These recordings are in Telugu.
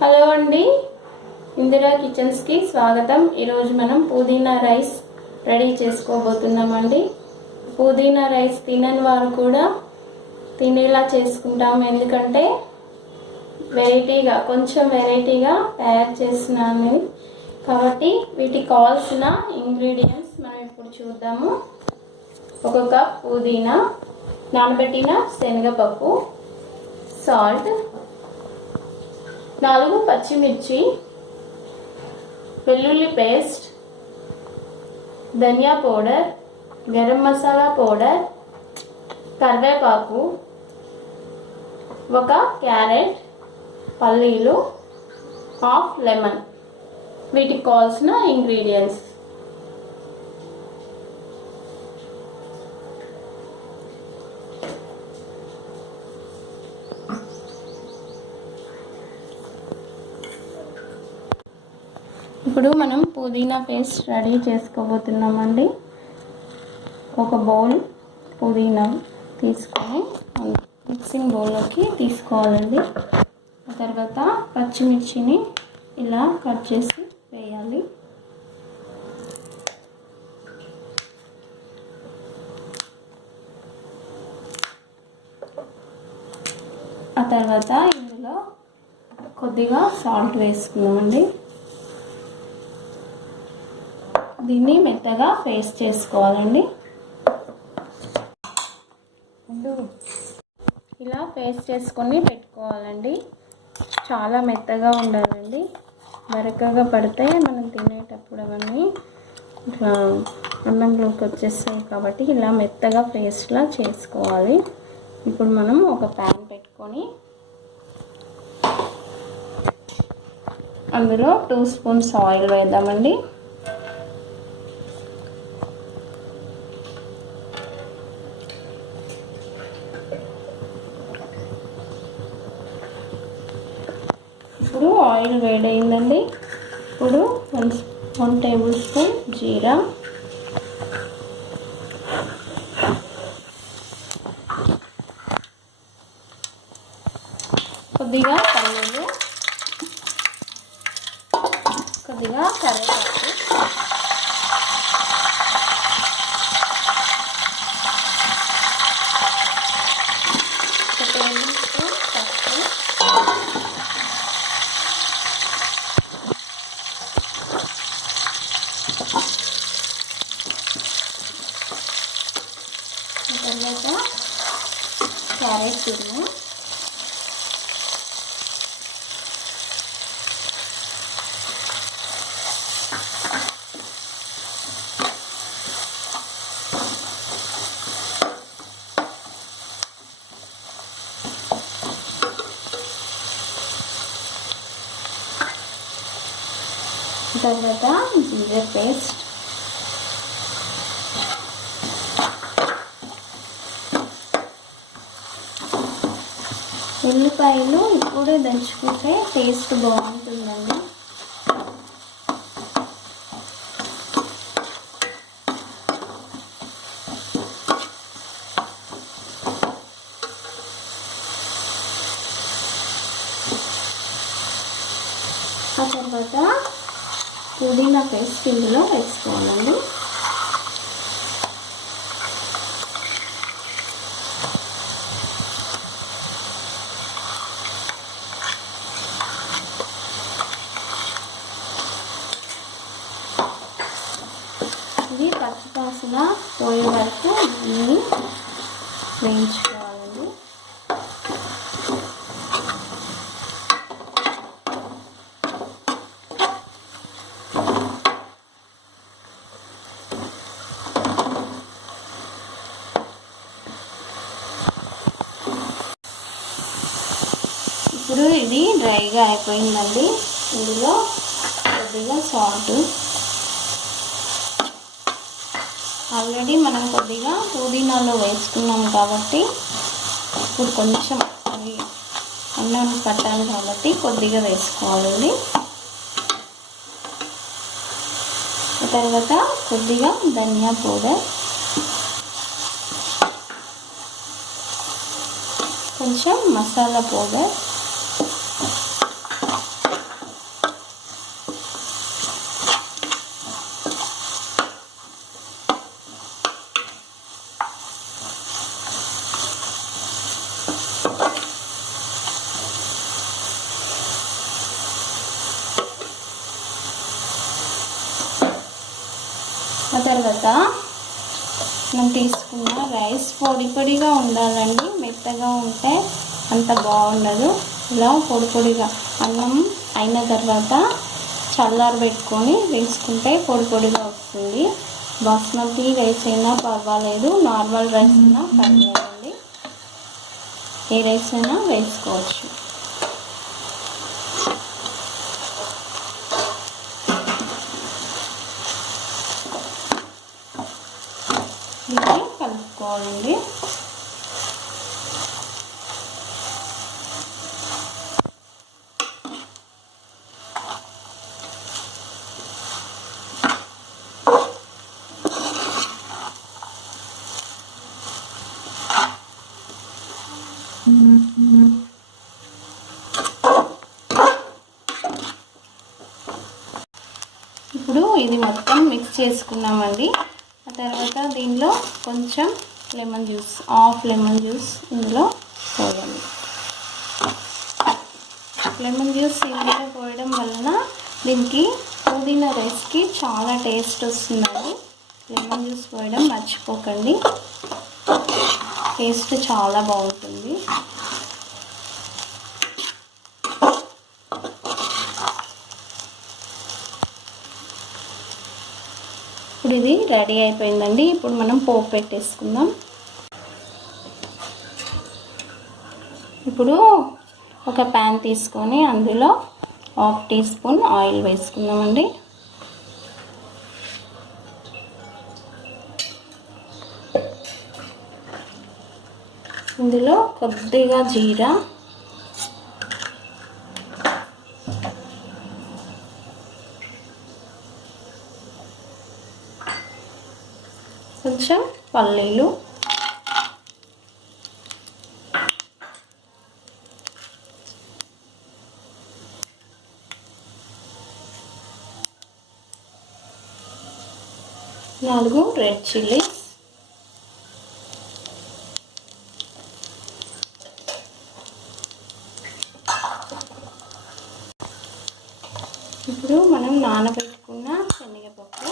హలో అండి, ఇందిరా కిచెన్స్కి స్వాగతం. ఈరోజు మనం పుదీనా రైస్ రెడీ చేసుకోబోతున్నామండి. పుదీనా రైస్ తినని వారు కూడా తినేలా చేసుకుంటాము, ఎందుకంటే కొంచెం వెరైటీగా తయారు చేస్తున్నాను కాబట్టి. వీటికి కావాల్సిన ఇంగ్రీడియంట్స్ మనం ఇప్పుడు చూద్దాము. 1 కప్ పుదీనా, నానబెట్టిన శనగపప్పు, సాల్ట్, 4 పచ్చిమిర్చి, వెల్లుల్లి పేస్ట్, ధనియా పౌడర్, గరం మసాలా పౌడర్, కరివేపాకు, 1 క్యారెట్, పల్లీలు, హాఫ్ లెమన్. వీటికి కావాల్సిన ఇంగ్రీడియంట్స్. ఇప్పుడు మనం పుదీనా పేస్ట్ రెడీ చేసుకోబోతున్నామండి. ఒక బౌల్ పుదీనా తీసుకొని మిక్సింగ్ బౌల్లోకి తీసుకోవాలండి. ఆ తర్వాత పచ్చిమిర్చిని ఇలా కట్ చేసి వేయాలి. ఆ తర్వాత ఇందులో కొద్దిగా సాల్ట్ వేసుకున్నామండి. దీన్ని మెత్తగా పేస్ట్ చేసుకోవాలండి. ఇలా పేస్ట్ చేసుకొని పెట్టుకోవాలండి. చాలా మెత్తగా ఉండాలండి. బరకగా పడితే మనం తినేటప్పుడు అవన్నీ ఇట్లా అన్నంలోకి వచ్చేస్తాయి కాబట్టి ఇలా మెత్తగా పేస్ట్లా చేసుకోవాలి. ఇప్పుడు మనం ఒక ప్యాన్ పెట్టుకొని అందులో 2 స్పూన్స్ ఆయిల్ వేద్దామండి. ఇప్పుడు ఆయిల్ వేడైందండి. ఇప్పుడు 1 టేబుల్ స్పూన్ జీరా, కొద్దిగా పల్లీలు, కొద్దిగా కరివేపాకు, తర్వాత క్యారెట్ తురుము, తర్వాత జీరా పేస్ట్, ఉల్లిపాయలు ఇప్పుడే దంచుకుంటే టేస్ట్ బాగుంటుందండి. ఆ తర్వాత పుదీనా పేస్ట్ ఇందులో వేసుకోవాలండి. ఇది పచ్చివాసన పోయే వరకు దీన్ని వేయించుకోవాలండి. ఇప్పుడు ఇది డ్రైగా అయిపోయిందండి. ఇందులో కొద్దిగా సాల్ట్, ఆల్రెడీ మనం కొద్దిగా పుదీనాలో వేసుకున్నాం కాబట్టి ఇప్పుడు కొంచెం అది అన్నానికి పట్టాలి కాబట్టి కొద్దిగా వేసుకోవాలండి. తర్వాత కొద్దిగా ధనియా పౌడర్, కొంచెం మసాలా పౌడర్, ఆ తర్వాత మనం తీసుకున్న రైస్ పొడిగా ఉండాలండి. మెత్తగా ఉంటే అంత బాగుండదు. ఇలా పొడిగా అన్నం అయిన తర్వాత చల్లారబెట్టుకొని వేసుకుంటే పొడిగా వస్తుంది. బాస్మతి రైస్ అయినా పర్వాలేదు, నార్మల్ రైస్ అయినా పర్వాలేదండి. ఏ రైస్ అయినా వేసుకోవచ్చు. దీన్ని కలుపుకోవాలండి. ఇప్పుడు ఇది మొత్తం మిక్స్ చేసుకున్నామండి. ఆ తర్వాత దీనిలో కొంచెం lemon juice, half lemon juice ఇందులో పోయాలి. లెమన్ జ్యూస్ ఇందులో పోయడం వలన దీనికి పుదీనా రైస్కి చాలా టేస్ట్ వస్తుందండి. లెమన్ జ్యూస్ పోయడం మర్చిపోకండి, టేస్ట్ చాలా బాగుంటుంది. ఇప్పుడు ఇది రెడీ అయిపోయిందండి. ఇప్పుడు మనం పోపు పెట్టేసుకుందాం. ఇప్పుడు ఒక ప్యాన్ తీసుకొని అందులో 1/2 టీ స్పూన్ ఆయిల్ వేసుకుందామండి. ఇందులో కొద్దిగా జీరా, కొంచెం పల్లీలు, నాలుగు రెడ్ చిల్లీస్, ఇప్పుడు మనం నానబెట్టుకున్న శనగపప్పు,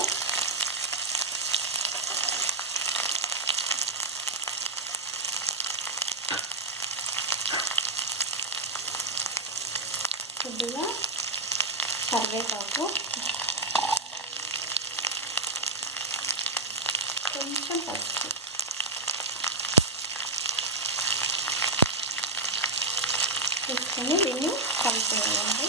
కొద్దిగా కరివేపాకు, కొంచెం పసుపు తీసుకొని దీన్ని కలిపేయాలండి.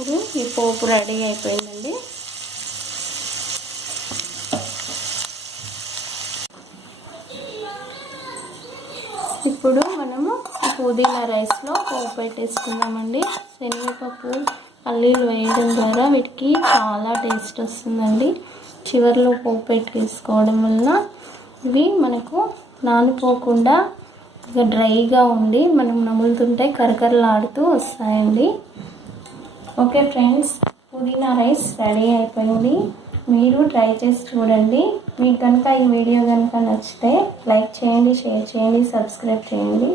ఇప్పుడు ఈ పోపు రెడీ అయిపోయిందండి. ఇప్పుడు మనము పుదీనా రైస్లో పోపు పెట్టేసుకుందామండి. శనగపప్పు, పల్లీలు వేయడం ద్వారా వీటికి చాలా టేస్ట్ వస్తుందండి. చివరిలో పోపు పెట్టేసుకోవడం వలన ఇవి మనకు నానిపోకుండా ఇక డ్రైగా ఉండి మనం నములుతుంటే కరకరలాడుతూ వస్తాయండి. ఓకే ఫ్రెండ్స్, పుదీనా రైస్ రెడీ అయిపోయింది. మీరు ట్రై చేసి చూడండి. మీకు కనుక ఈ వీడియో కనుక నచ్చితే లైక్ చేయండి, షేర్ చేయండి, సబ్స్క్రైబ్ చేయండి.